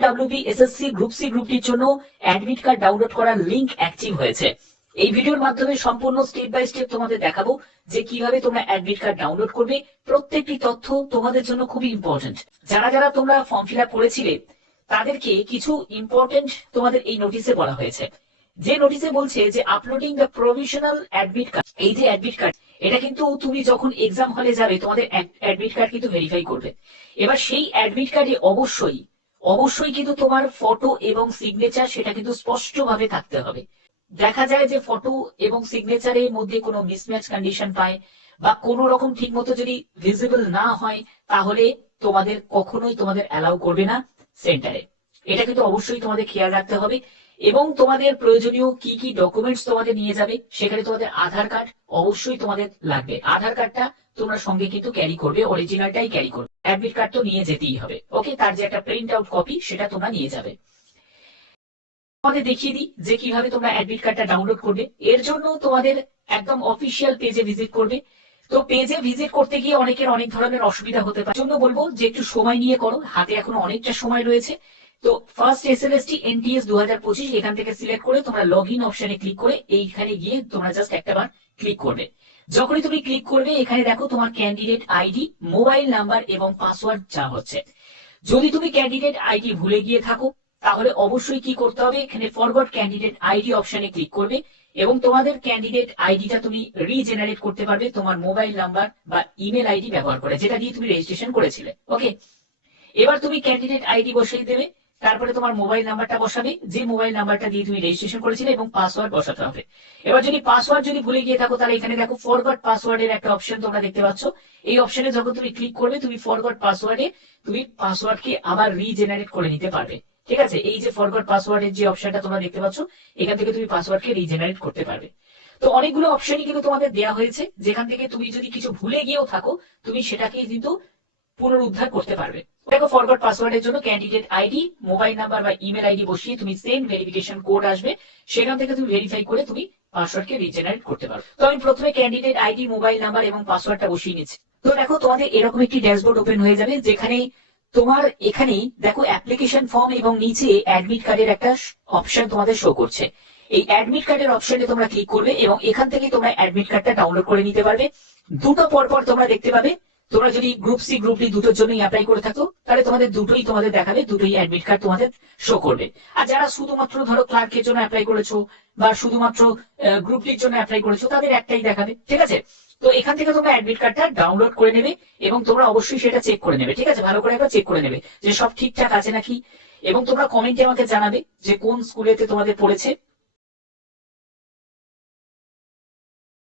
WBSSC group C গ্রুপটির জন্য admit card download করার link active হয়েছে। এই ভিডিওর মাধ্যমে সম্পূর্ণ স্টেপ বাই স্টেপ তোমাদের দেখাবো যে কিভাবে তোমরা অ্যাডমিট কার্ড ডাউনলোড করবে। প্রত্যেকটি তথ্য তোমাদের জন্য খুবই ইম্পর্টেন্ট। যারা যারা তোমরা ফর্ম ফিল আপ করেছিলে তাদেরকে কিছু ইম্পর্টেন্ট তোমাদের এই নোটিশে বলা হয়েছে। যে নোটিশে বলছে যে uploading the provisional admit card, এই যে অ্যাডমিট কার্ড এটা কিন্তু তুমি যখন এক্সাম হলে যাবে তোমাদের অ্যাডমিট কার্ড কিন্তু ভেরিফাই করবে। এবার সেই অ্যাডমিট কার্ডে অবশ্যই কিন্তু তোমার ফটো এবং সিগনেচার সেটা কিন্তু স্পষ্টভাবে থাকতে হবে। দেখা যায় যে ফটো এবং সিগনেচারের মধ্যে কোনো মিসম্যাচ কন্ডিশন পায় বা কোনো রকম ঠিক মতো যদি ভিজিবল না হয় তাহলে কখনোই তোমাদের অ্যালাউ করবে না সেন্টারে। এটা কিন্তু অবশ্যই তোমাদের খেয়াল রাখতে হবে। এবং তোমাদের প্রয়োজনীয় কি কি ডকুমেন্টস তোমাদের নিয়ে যাবে, সেখানে তোমাদের আধার কার্ড অবশ্যই তোমাদের লাগবে। আধার কার্ডটা তোমরা সঙ্গে কিন্তু ক্যারি করবে, অরিজিনালটাই ক্যারি করবে। অ্যাডমিট কার্ড তো নিয়ে যেতেই হবে, ওকে। তার যে একটা প্রিন্ট আউট কপি সেটা তোমরা নিয়ে যাবে। তোমাদের দেখিয়ে দিই যে কিভাবে তোমরা অ্যাডমিট কার্ডটা ডাউনলোড করবে। এর জন্য তোমাদের একদম অফিসিয়াল পেজে ভিজিট করবে। তো পেজে ভিজিট করতে গিয়ে অনেকের অনেক ধরনের অসুবিধা হতে পারে, জন্য বলবো যে একটু সময় নিয়ে করো, হাতে এখনো অনেকটা সময় রয়েছে। তো ফার্স্ট SLST NTS 2025 এখান থেকে সিলেক্ট করে তোমরা লগ ইন অপশনে ক্লিক করে এইখানে গিয়ে তোমরা জাস্ট একটাবার ক্লিক করবে। যখনই তুমি ক্লিক করবে এখানে দেখো তোমার ক্যান্ডিডেট আইডি, মোবাইল নাম্বার এবং পাসওয়ার্ড চা হচ্ছে। যদি তুমি ক্যান্ডিডেট আইডি ভুলে গিয়ে থাকো তাহলে অবশ্যই কি করতে হবে, এখানে ফরওয়ার্ড ক্যান্ডিডেট আইডি অপশনে ক্লিক করবে এবং তোমাদের ক্যান্ডিডেট আইডিটা তুমি রিজেনারেট করতে পারবে তোমার মোবাইল নাম্বার বা ইমেল আইডি ব্যবহার করে, যেটা দিয়ে তুমি রেজিস্ট্রেশন করেছিলে, ওকে। এবার তুমি ক্যান্ডিডেট আইডি বসিয়ে দেবে, তারপরে তোমার মোবাইল নাম্বারটা বসাবে, যে মোবাইল নাম্বারটা দিয়ে তুমি রেজিস্ট্রেশন করেছিলে, এবং পাসওয়ার্ড বসাতে হবে। এবার যদি পাসওয়ার্ড ভুলে গিয়ে থাকো তাহলে এখানে দেখো ফরওয়ার্ড পাসওয়ার্ডের একটা অপশন তোমরা দেখতে পাচ্ছ। এই অপশনে যখন তুমি ক্লিক করবে তুমি ফরওয়ার্ড পাসওয়ার্ডে তুমি পাসওয়ার্ডকে আবার রিজেনারেট করে নিতে পারবে, ঠিক আছে। এই যে ফরওয়ার্ড পাসওয়ার্ডের যে অপশনটা তোমরা দেখতে পাচ্ছ, এখান থেকে তুমি পাসওয়ার্ডকে রিজেনারেট করতে পারবে। তো অনেকগুলো অপশনই কিন্তু তোমাদের দেওয়া হয়েছে, যেখান থেকে তুমি যদি কিছু ভুলে গিয়েও থাকো তুমি সেটাকে কিন্তু পুনরুদ্ধার করতে পারবে। দেখো ফরওয়ার্ড পাসওয়ার্ডের জন্য ক্যান্ডিডেট আইডি, মোবাইল নাম্বার বা ইমেল আইডি বসিয়ে তুমি সেন্ড ভেরিফিকেশন কোড আসবে, সেখান থেকে তুমি ভেরিফাই করে তুমি পাসওয়ার্ডকে রিজেনারেট করতে পারো। তো আমি প্রথমে ক্যান্ডিডেট আইডি, মোবাইল নাম্বার এবং পাসওয়ার্ডটা বসিয়ে নিচ্ছি। তো দেখো তোমাদের এরকম একটি ড্যাশবোর্ড ওপেন হয়ে যাবে, যেখানে তোমার এখানে দেখো অ্যাপ্লিকেশন ফর্ম এবং নিচে অ্যাডমিট কার্ডের একটা অপশন তোমাদের শো করছে। এই অ্যাডমিট কার্ডের অপশনে তোমরা ক্লিক করবে এবং এখান থেকে তোমরা অ্যাডমিট কার্ডটা ডাউনলোড করে নিতে পারবে। দুটো পরপর তোমরা দেখতে পাবে। তোমরা যদি গ্রুপ সি গ্রুপ ডি দুটোর জন্য অ্যাপ্লাই করে থাকো তাহলে তোমাদের দুটোই তোমাদের দেখাবে, দুটোই অ্যাডমিট কার্ড তোমাদের শো করবে। আর যারা শুধুমাত্র ধরো ক্লার্কের জন্য অ্যাপ্লাই করেছো বা শুধুমাত্র গ্রুপ ডির জন্য অ্যাপ্লাই করেছো তাদের একটাই দেখাবে, ঠিক আছে। তো এখান থেকে তোমরা অ্যাডমিট কার্ডটা ডাউনলোড করে নেবে এবং তোমরা অবশ্যই সেটা চেক করে নেবে, ঠিক আছে। ভালো করে একবার চেক করে নেবে যে সব ঠিকঠাক আছে নাকি। এবং তোমরা কমেন্টে আমাকে জানাবে যে কোন স্কুলেতে তোমাদের পড়েছে